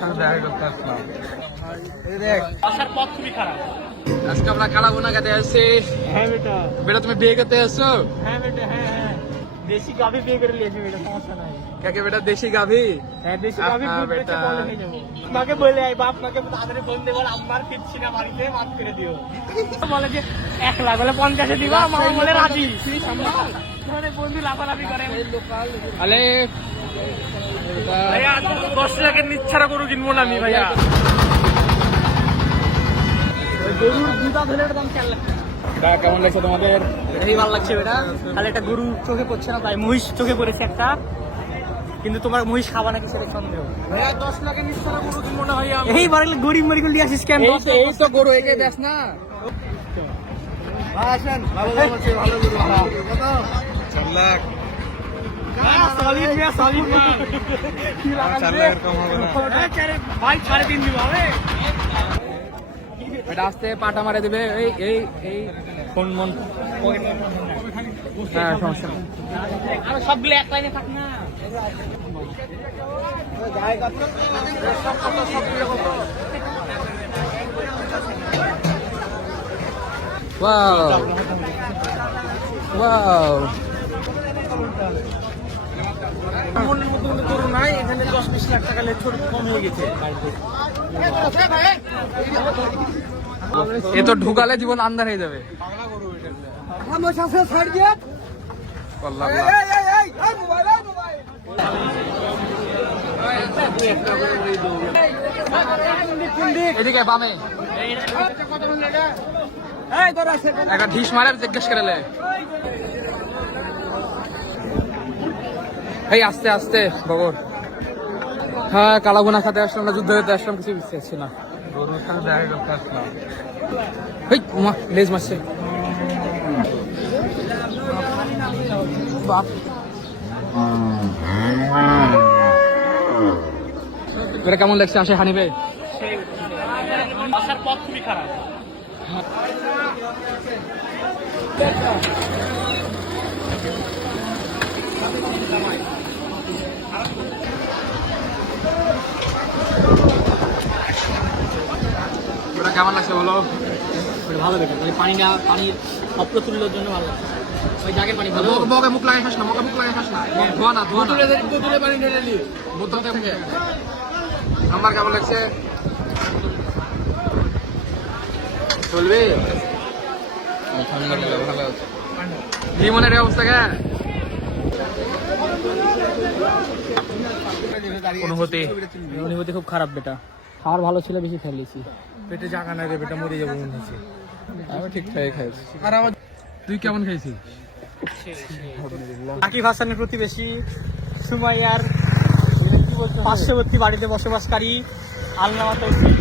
সাথে দেখা করতে আসলাম। এই দেখ আসার পথ খুবই খারাপ। আজকে আমরা কালাভুনা খেতে আসছি। হ্যাঁ বেটা, বেটা তুমি বিয়ে করতে আসছো? হ্যাঁ বেটা, হ্যাঁ দেশি গাভি বিয়ে করে নিয়েছি বেটা, সমস্যা নাই। কাকে বেটা দেশি গাভী? হ্যাঁ দেশি গাভি আহা, দুধ বেচে বেটা। বলে নিয়ে যাবো। মাকে বলে আই বাপ, মাকে তাড়াতাড়ি ফোন দে, বল আমার ফিরছি না বাড়িতে, মাফ করে দিও। বলে যে 1 লাখ বলে 50-এ দিবা, মামা বলে রাজি। মানে বন্ধু লাফালাফি করে। আলে ভাইয়া 10 লাখের নিচ্ছাড়া গরু কিনবো না আমি ভাইয়া। গরুর দুধা ধরে দাম 4 লাখ। কেমন লাগছে তোমাদের? এই ভালো লাগছে বেটা, তাহলে একটা গরু চোখে পড়ছে না, তাই মহিষ চোখে পড়েছে একটা, কিন্তু তোমার মহিষ খাবা নাকি সেটা সন্দেহ। ভাইয়া 10 লাখের নিচে গরু কিনবো না ভাইয়া। এই বারে গরিব মরি গুলি আসিস কেন? এই তো গরু একে দেখ না। আসেন ভালো দাম আছে, ভালো গরু কত? 4 লাখ। সলিড মিয়া, সলিড মিয়া। কি লাগান 4 লাখের কম হবে না। ভাই 3.5 দিব হবে। এটা আস্তে পাটা মারে দিবে। এই এই এই ফোন মন। হ্যাঁ সমস্যা নেই। আর সবগুলো এক লাইনে থাক না। ওয়াও ওয়াও, মনের মতো কোনো গরু নাই এখানে, 10-20 লাখ টাকা ছোট কম হয়ে গেছে। এ তো ঢুকালে জীবন আন্ধার হয়ে যাবে। আল্লাহ আল্লাহ। এদিকে বামে একটা ঢিস মারে জিজ্ঞেস করে লে। এই আস্তে আস্তে বাবর। হ্যাঁ কালাভুনা খাতে আসলাম না, যুদ্ধ করতে আসলাম, কিছু বুঝতে পারছি না। গরুর সাথে দেখা করতে আসলাম। এই মা লেজ মারছে। বাপ এটা কেমন লাগছে? আসে হানিবে আসার পথ খুবই খারাপ। ওটা কেমন লাগছে বলো? ভালো দেখে পানি না, পানি অপ্রতুল্যের জন্য ভালো লাগছে। ওই জাগের পানি ভালো। মগে মুখ লাগাই খাস না, মগে মুখ লাগাই খাস না। ধোয়া না, ধোয়া না। বোতলে পানি ঢেলে নি, বোতল থেকে। আমার কেমন লাগছে? চলবে? ভালো আছে। জীবনের এই অবস্থা কেন? অনুভূতি খুব খারাপ বেটা, খাওয়ার ভালো ছিল, বেশি খেলেছি। পেটে জায়গা নাই রে বেটা, মরে যাবো মনে হচ্ছে। আমি ঠিকঠাকই খাইছি। আর আমার তুই কেমন খাইছিস? আকিব হাসানের প্রতিবেশী সুমাইয়ার পার্শ্ববর্তী বাড়িতে বসবাসকারী আলনামা তৌফিক।